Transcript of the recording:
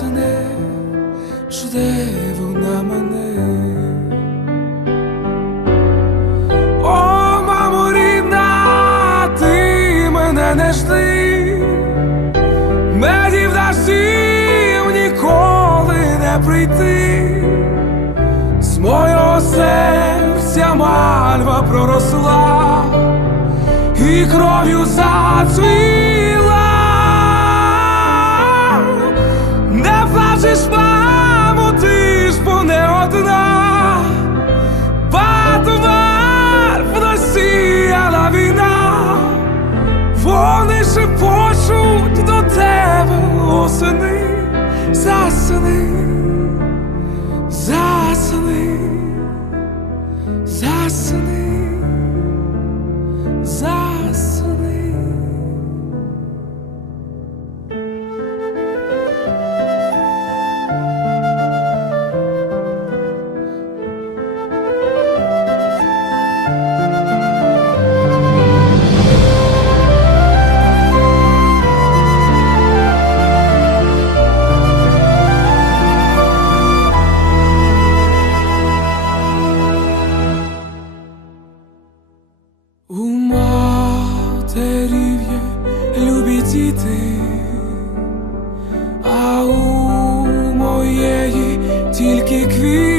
засне, жде вона мене. О, мамо рідна, ти мене не жди, медів дождів ніколи не прийти, з мого серця мальва проросла і кров'ю зацвіла. Мамо, ти ж бо не одна. Батумар просіяла війна, вони шепочуть до тебе осени, засни, засни, засни, діти, а у моєї тільки квіти.